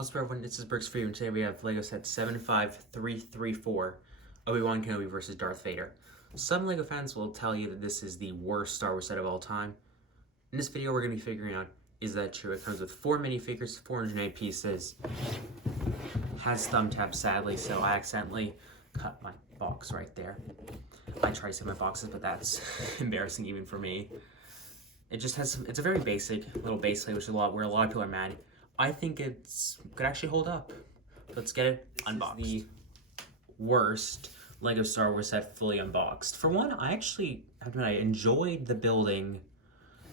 What's up, everyone? This is Brooks for you, and today we have LEGO set 75334, Obi-Wan Kenobi versus Darth Vader. Some LEGO fans will tell you that this is the worst Star Wars set of all time. In this video, we're going to be figuring out, is that true? It comes with 4 minifigures, 408 pieces, has thumb taps, sadly, so I accidentally cut my box right there. I try to save my boxes, but that's embarrassing even for me. It just has some, it's a very basic little base plate, which is where a lot of people are mad. I think it's could actually hold up. Let's get it unboxed. This is the worst LEGO Star Wars set fully unboxed. For one, I enjoyed the building.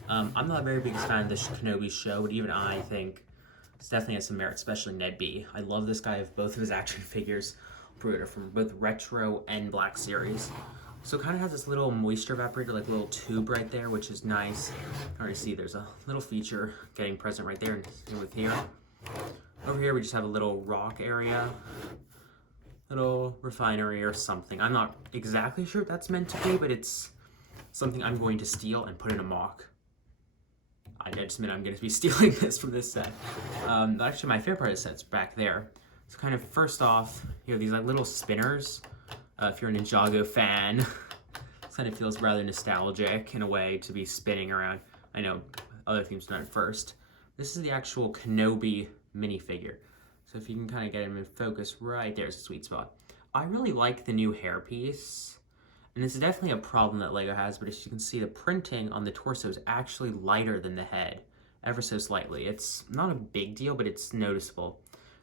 I'm not a very big fan of this Kenobi show, but even I think it's definitely has some merit, especially Ned B. I love this guy. I have both of his action figures from both retro and Black Series. So it kind of has this little moisture evaporator, like little tube right there, which is nice. I already see there's a little feature getting present right there and with here. Over here we just have a little rock area, little refinery or something. I'm not exactly sure what that's meant to be, but it's something I'm going to steal and put in a mock. I just meant I'm going to be stealing this from this set. Actually, my favorite part of the set's back there. So kind of first off, you have these like little spinners. If you're a Ninjago fan, it kind of feels rather nostalgic in a way to be spinning around. I know other themes done it first. This is the actual Kenobi minifigure. So if you can kind of get him in focus, right there's a sweet spot. I really like the new hairpiece. And this is definitely a problem that LEGO has, but as you can see, the printing on the torso is actually lighter than the head, ever so slightly. It's not a big deal, but it's noticeable.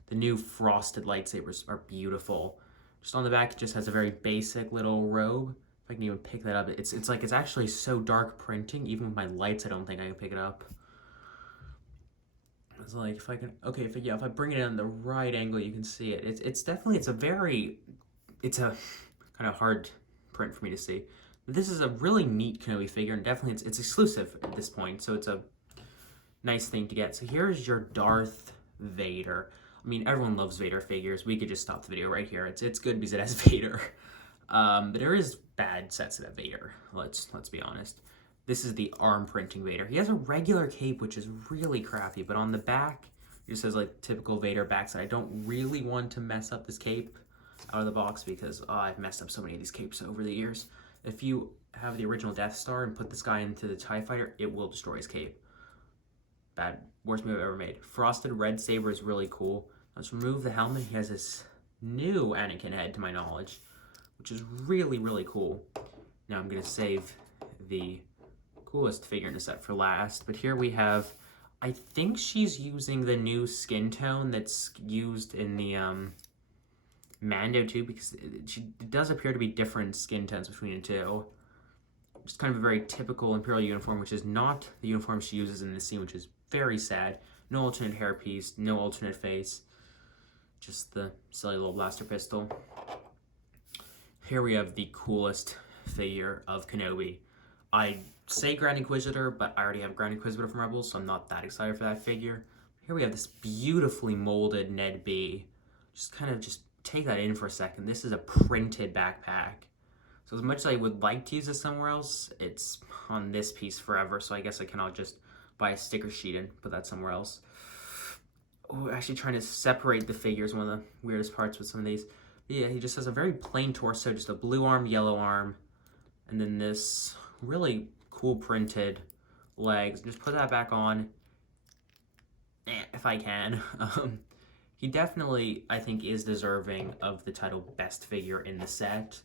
The new frosted lightsabers are beautiful. Just on the back, it just has a very basic little robe. If I can even pick that up, it's actually so dark printing. Even with my lights, I don't think I can pick it up. It's like if I can, okay, if I bring it in the right angle, you can see it. It's a kind of hard print for me to see. But this is a really neat Kenobi figure, and definitely it's exclusive at this point, so it's a nice thing to get. So here's your Darth Vader. I mean, everyone loves Vader figures. We could just stop the video right here. It's good because it has Vader. But there is bad sets that have Vader. Let's be honest. This is the arm printing Vader. He has a regular cape, which is really crappy. But on the back, it just has like typical Vader backside. I don't really want to mess up this cape out of the box because I've messed up so many of these capes over the years. If you have the original Death Star and put this guy into the TIE Fighter, it will destroy his cape. Worst move I've ever made. Frosted red saber is really cool. Let's remove the helmet. He has this new Anakin head, to my knowledge, which is really, really cool. Now I'm going to save the coolest figure in the set for last. But here we have, I think she's using the new skin tone that's used in the Mando too, because it does appear to be different skin tones between the two. Just kind of a very typical Imperial uniform, which is not the uniform she uses in this scene, which is very sad. No alternate hairpiece, no alternate face. Just the silly little blaster pistol. Here we have the coolest figure of Kenobi. I say Grand Inquisitor, but I already have Grand Inquisitor from Rebels, so I'm not that excited for that figure. Here we have this beautifully molded Ned B. Just take that in for a second. This is a printed backpack. So as much as I would like to use this somewhere else, it's on this piece forever, so I guess I cannot just buy a sticker sheet and put that somewhere else. Oh, actually trying to separate the figures, one of the weirdest parts with some of these. But yeah, he just has a very plain torso, just a blue arm, yellow arm, and then this really cool printed legs. Just put that back on, if I can. He definitely, I think, is deserving of the title Best Figure in the set.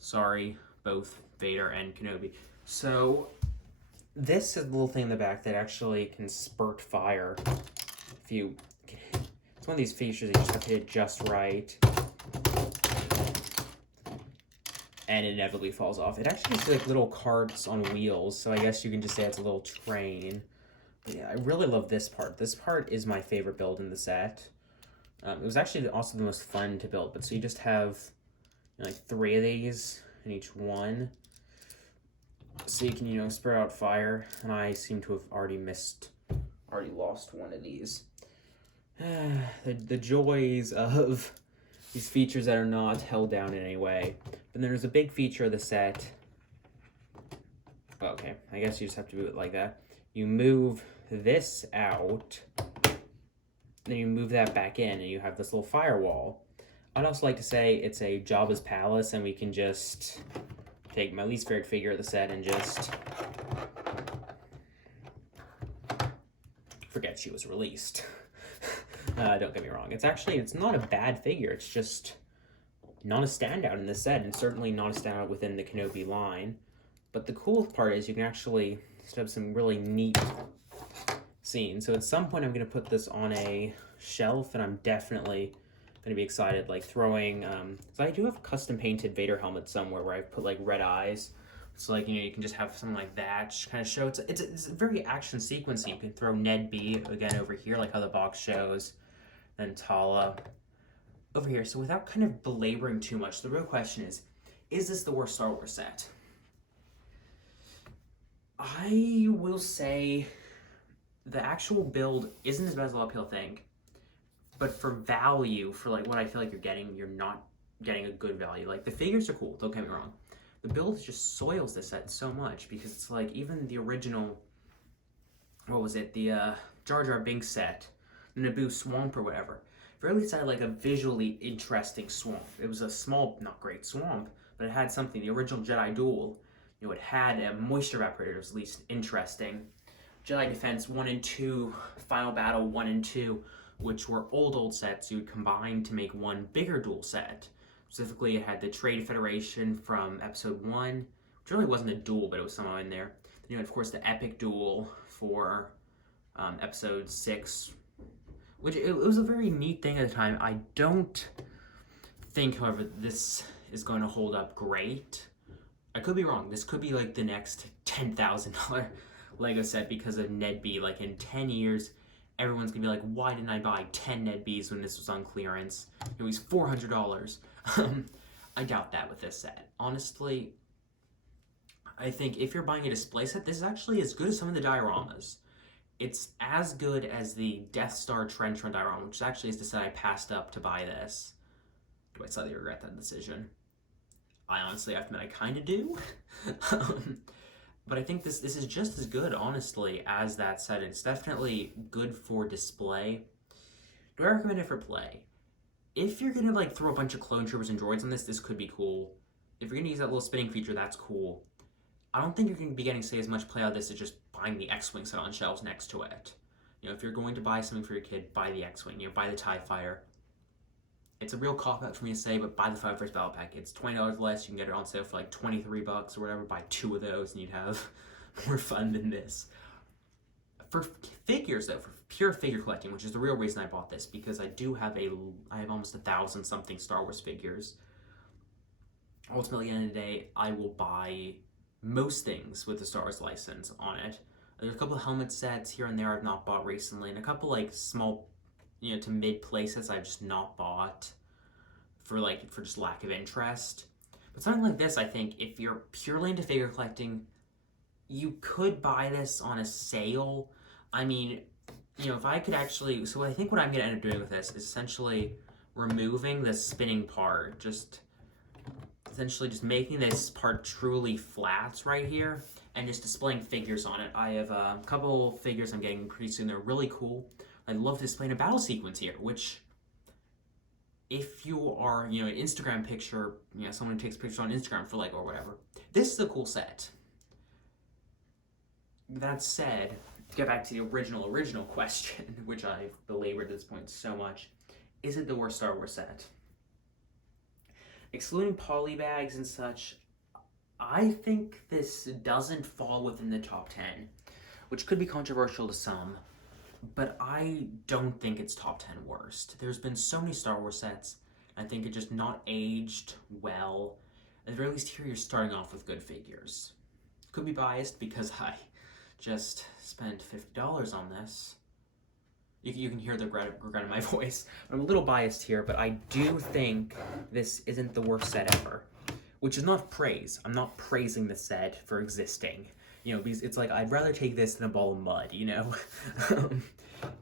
Sorry, both Vader and Kenobi. So, this is the little thing in the back that actually can spurt fire. It's one of these features that you just have to hit just right, and it inevitably falls off. It actually has like little carts on wheels, so I guess you can just say it's a little train. But yeah, I really love this part. This part is my favorite build in the set. It was actually also the most fun to build, but so you just have like 3 of these in each one. So you can, spur out fire, and I seem to have already lost one of these. The joys of these features that are not held down in any way. But then there's a big feature of the set. Okay, I guess you just have to do it like that. You move this out, Then you move that back in, and you have this little firewall. I'd also like to say it's a Jabba's palace, and we can just take my least favorite figure of the set and just forget she was released. Don't get me wrong. It's not a bad figure. It's just not a standout in this set, and certainly not a standout within the Kenobi line. But the cool part is you can actually set up some really neat scenes. So at some point I'm going to put this on a shelf, and I'm definitely going to be excited, like throwing, so I do have a custom painted Vader helmet somewhere where I've put like red eyes. So like, you can just have something like that, just kind of show, it's a very action sequence. You can throw Ned B again over here, like how the box shows, then Tala over here. So without kind of belaboring too much, the real question is this the worst Star Wars set? I will say the actual build isn't as bad as a lot of people think, but for value, for like what I feel like you're not getting a good value. Like the figures are cool, don't get me wrong. The build just soils this set so much because it's like even the original, what was it, the Jar Jar Binks set, the Naboo swamp or whatever, very least had like a visually interesting swamp. It was a small, not great swamp, but it had something. The original Jedi Duel, it had a moisture evaporator. It was at least interesting. Jedi Defense 1 and 2, Final Battle 1 and 2, which were old sets you would combine to make one bigger duel set. Specifically, it had the Trade Federation from Episode 1, which really wasn't a duel, but it was somehow in there. Then you had, of course, the Epic Duel for Episode 6, which it was a very neat thing at the time. I don't think, however, this is going to hold up great. I could be wrong. This could be like the next $10,000 Lego set because of Ned B. Like in 10 years, everyone's gonna be like, why didn't I buy 10 Ned Bs when this was on clearance? It was $400. I doubt that with this set. Honestly, I think if you're buying a display set, this is actually as good as some of the dioramas. It's as good as the Death Star Trench Run diorama, which actually is the set I passed up to buy this. Do I slightly regret that decision? I honestly have to admit I kind of do. But I think this is just as good, honestly, as that set. It's definitely good for display. Do I recommend it for play? If you're going to like throw a bunch of clone troopers and droids on this could be cool. If you're going to use that little spinning feature, that's cool. I don't think you're going to be getting, say, as much play out of this as just buying the X-Wing set on shelves next to it. If you're going to buy something for your kid, buy the X-Wing, buy the TIE Fighter. It's a real cop-out for me to say, but buy the 5 first battle pack. It's $20 less. You can get it on sale for like $23 or whatever. Buy 2 of those and you'd have more fun than this. For figures, though, for pure figure collecting, which is the real reason I bought this, because I have almost 1,000 something Star Wars figures. Ultimately, at the end of the day, I will buy most things with the Star Wars license on it. There's a couple of helmet sets here and there I've not bought recently, and a couple like small, to mid play sets I've just not bought for just lack of interest. But something like this, I think, if you're purely into figure collecting, you could buy this on a sale. I mean, if I could actually, so I think what I'm going to end up doing with this is essentially removing the spinning part, essentially just making this part truly flat right here and just displaying figures on it. I have a couple figures I'm getting pretty soon. They're really cool. I'd love to display in a battle sequence here, which if you are, an Instagram picture, someone who takes pictures on Instagram for or whatever, this is a cool set. That said, to get back to the original question, which I've belabored at this point so much, is it the worst Star Wars set? Excluding polybags and such, I think this doesn't fall within the top 10, which could be controversial to some, but I don't think it's top 10 worst. There's been so many Star Wars sets, and I think it just not aged well. At the very least here, you're starting off with good figures. Could be biased because I just spent $50 on this. You can hear the regret in my voice. I'm a little biased here, but I do think this isn't the worst set ever, which is not praise. I'm not praising the set for existing, because it's like I'd rather take this than a ball of mud,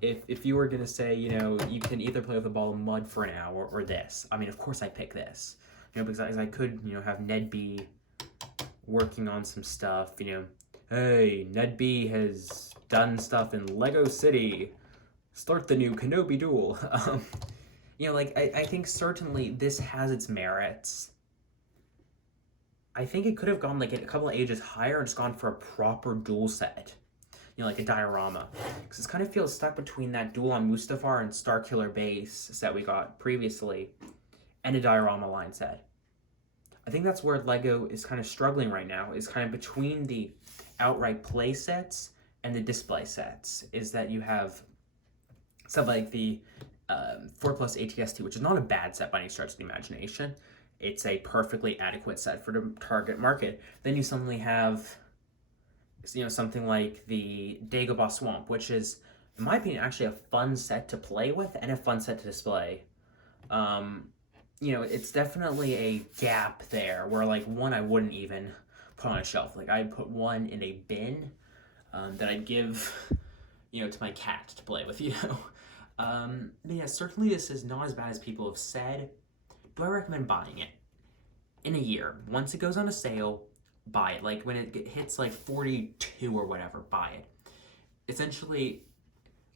If you were gonna say, you can either play with a ball of mud for an hour or this, I mean, of course I pick this, because I could, have Ned B working on some stuff, hey, Ned B has done stuff in Lego City. Start the new Kenobi duel. You know, like, I think certainly this has its merits. I think it could have gone like a couple of ages higher and just gone for a proper duel set. You know, like a diorama. Because it kind of feels stuck between that duel on Mustafar and Starkiller Base set we got previously and a diorama line set. I think that's where LEGO is kind of struggling right now, is kind of between the outright play sets and the display sets, is that you have stuff like the 4 Plus ATST, which is not a bad set by any stretch of the imagination. It's a perfectly adequate set for the target market. Then you suddenly have, you know, something like the Dagobah Swamp, which is, in my opinion, actually a fun set to play with and a fun set to display. You know, it's definitely a gap there where, like, one I wouldn't even put on a shelf. Like, I'd put one in a bin that I'd give, you know, to my cat to play with, you know. But yeah, certainly this is not as bad as people have said. Do I recommend buying it? In a year. Once it goes on a sale, buy it. Like, when it hits, like, 42 or whatever, buy it. Essentially,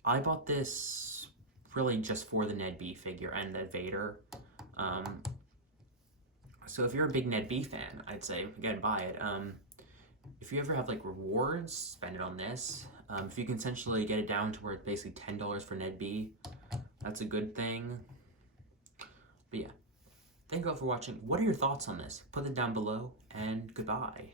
I bought this really just for the Ned B figure and the Vader. So if you're a big Ned B fan, I'd say, again, buy it. If you ever have, like, rewards, spend it on this. If you can essentially get it down to where it's basically $10 for Ned B, that's a good thing. But yeah, thank you all for watching. What are your thoughts on this? Put them down below, and goodbye.